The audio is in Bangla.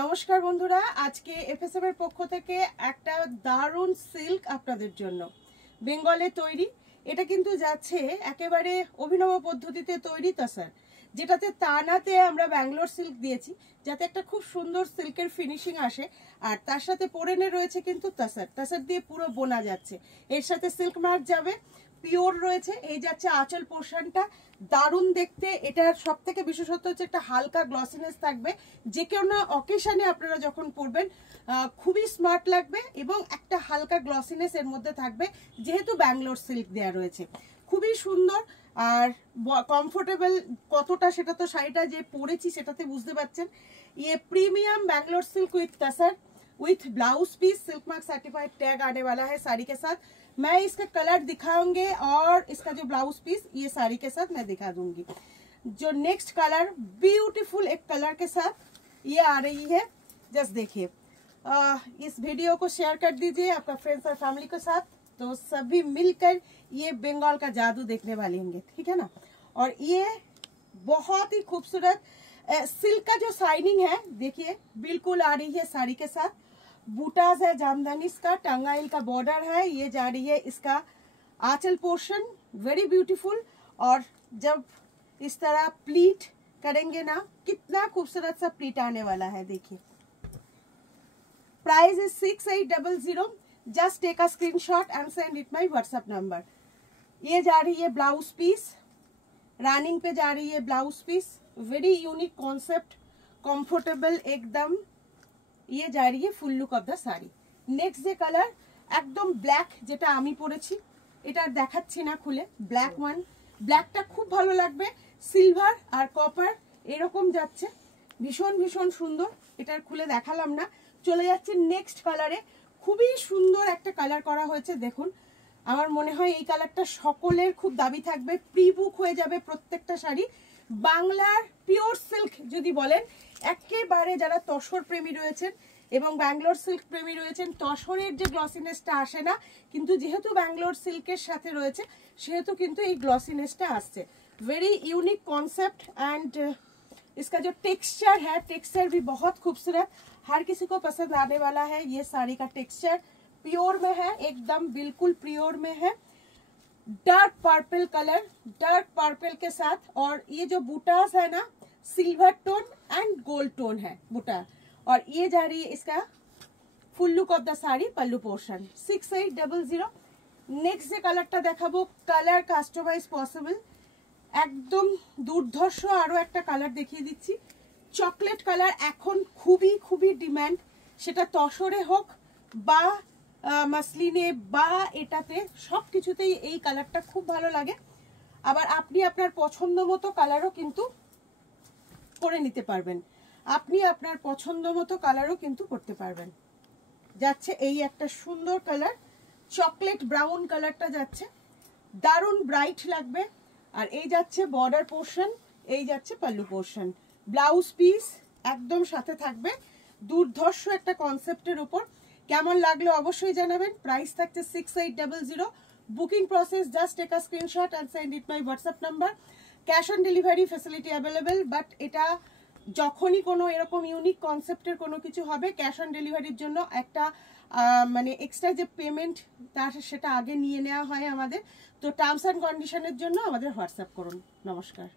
নমস্কার বন্ধুরা, আজকে এফএসএম এর পক্ষ থেকে একটা দারুণ সিল্ক আপনাদের জন্য বেঙ্গলে তৈরি। এটা কিন্তু যাচ্ছে একেবারে অভিনব পদ্ধতিতে তৈরি তসর, যেটাতে তানাতে আমরা ব্যাঙ্গালোর সিল্ক দিয়েছি যাতে একটা খুব সুন্দর সিল্কের ফিনিশিং আসে। আর তার সাথে পরেনে রয়েছে কিন্তু তসর, তসর দিয়ে পুরো বোনা যাচ্ছে। এর সাথে সিল্ক মার্ক যাবে, পিওর রয়েছে। এই যাচ্ছে আঁচল পোর্শনটা, দারুণ দেখতে। এটার সব থেকে বিশেষত্ব হচ্ছে একটা হালকা গ্লসিনেস থাকবে, যে কোনো অকেশনে আপনারা যখন পরবেন খুবই স্মার্ট লাগবে এবং একটা হালকা গ্লসিনেস এর মধ্যে থাকবে, যেহেতু ব্যাঙ্গালোর সিল্ক দেওয়া রয়েছে। খুবই সুন্দর আর কমফোর্টেবল কতটা সেটা তো শাড়িটা যে পরেছি সেটাতে বুঝতে পারছেন। ये premium Bangalore silk with tussar with blouse piece silk mark certified tag आने वाला है साड़ी के साथ। मैं इसका कलर दिखाऊंगे और इसका जो ब्लाउज पीस ये साड़ी के साथ मैं दिखा दूंगी। जो नेक्स्ट कलर ब्यूटीफुल एक कलर के साथ ये आ रही है, जस्ट देखिए। इस वीडियो को शेयर कर दीजिए आपका फ्रेंड्स और फैमिली के साथ, तो सभी मिलकर ये बंगाल का जादू देखने वाले होंगे, ठीक है ना। और ये बहुत ही खूबसूरत सिल्क का जो शाइनिंग है देखिए बिल्कुल आ रही है साड़ी के साथ। बूटास है जामदानी का, टांगाइल का बॉर्डर है, ये जा रही है इसका आंचल पोर्शन, वेरी ब्यूटीफुल। और जब इस तरह प्लीट करेंगे ना, कितना खूबसूरत सा प्लीट आने वाला है। देखिए price is 6800। Just take a screenshot and send it my WhatsApp number. ये जा रही है ब्लाउज पीस, रनिंग पे जा रही है blouse piece, very unique concept, comfortable एकदम। ये जा रही है full look of the sari. Next যে কালার একদম ব্ল্যাক, যেটা আমি পরেছি, এটা দেখাচ্ছি না খুলে, ব্ল্যাক ওয়ান। ব্ল্যাকটা খুব ভালো লাগবে, সিলভার আর কপার এরকম যাচ্ছে, ভীষণ ভীষণ সুন্দর। এটার খুলে দেখালাম না, চলে যাচ্ছে নেক্সট কালারে। খুবই সুন্দর একটা কালার করা হয়েছে, দেখুন। আমার মনে হয় এই কালারটা সকলের খুব দাবি থাকবে, প্রি বুক হয়ে যাবে প্রত্যেকটা শাড়ি। বাংলার পিওর সিল্ক যদি বলেন, একেবারে যারা তসর প্রেমী রয়েছেন এবং ব্যাঙ্গালোর সিল্ক প্রেমী রয়েছেন, তসরের যে গ্লসিনেসটা আসে না, কিন্তু যেহেতু ব্যাঙ্গালোর সিল্কের সাথে রয়েছে সেহেতু কিন্তু এই গ্লসিনেসটা আসছে। वेरी यूनिक कॉन्सेप्ट एंड इसका जो टेक्सचर है, टेक्सचर भी बहुत खूबसूरत, हर किसी को पसंद आने वाला है। ये साड़ी का टेक्सचर प्योर में है, एकदम बिल्कुल प्योर में है। Dark purple colour, dark purple के साथ, और ये जो बूटास है ना, silver tone and gold tone है बूटा। और ये जा रही है इसका full look of the sari, pallu portion. 6800। Next যে কালারটা দেখাবো, কালার কাস্টমাইজ পসিবল, একদম দুর্ধর্ষ। আরো একটা কালার দেখিয়ে দিচ্ছি, চকলেট কালার। এখন খুবই খুবই ডিমান্ড, সেটা তসরে হোক বা মাসলিনে বা এটাতে, সব কিছুতেই এই কালারটা খুব ভালো লাগে। আবার আপনি আপনার পছন্দ মতো কালারও কিন্তু করে নিতে পারবেন, আপনি আপনার পছন্দ মতো কালারও কিন্তু করতে পারবেন। যাচ্ছে এই একটা সুন্দর কালার, চকলেট ব্রাউন কালারটা যাচ্ছে, দারুণ ব্রাইট লাগবে। আর এই যাচ্ছে বর্ডার পোর্শন, এই যাচ্ছে পাল্লু পোর্শন। ব্লাউজ পিস একদম সাথে থাকবে, দুর্ধর্ষ একটা কনসেপ্টের উপর। কেমন লাগলো অবশ্যই জানাবেন। প্রাইস থাকছে 6800। Booking process just take a screenshot and send it my WhatsApp number. Cash on delivery facility available, but এটা যখনই কোনো এরকম ইউনিক কনসেপ্টের কোনো কিছু হবে, ক্যাশ অন ডেলিভারির জন্য একটা মানে এক্সট্রা যে পেমেন্ট তার সেটা আগে নিয়ে নেওয়া হয় আমাদের। তো টার্মস অ্যান্ড কন্ডিশনের জন্য আমাদের হোয়াটসঅ্যাপ করুন। নমস্কার।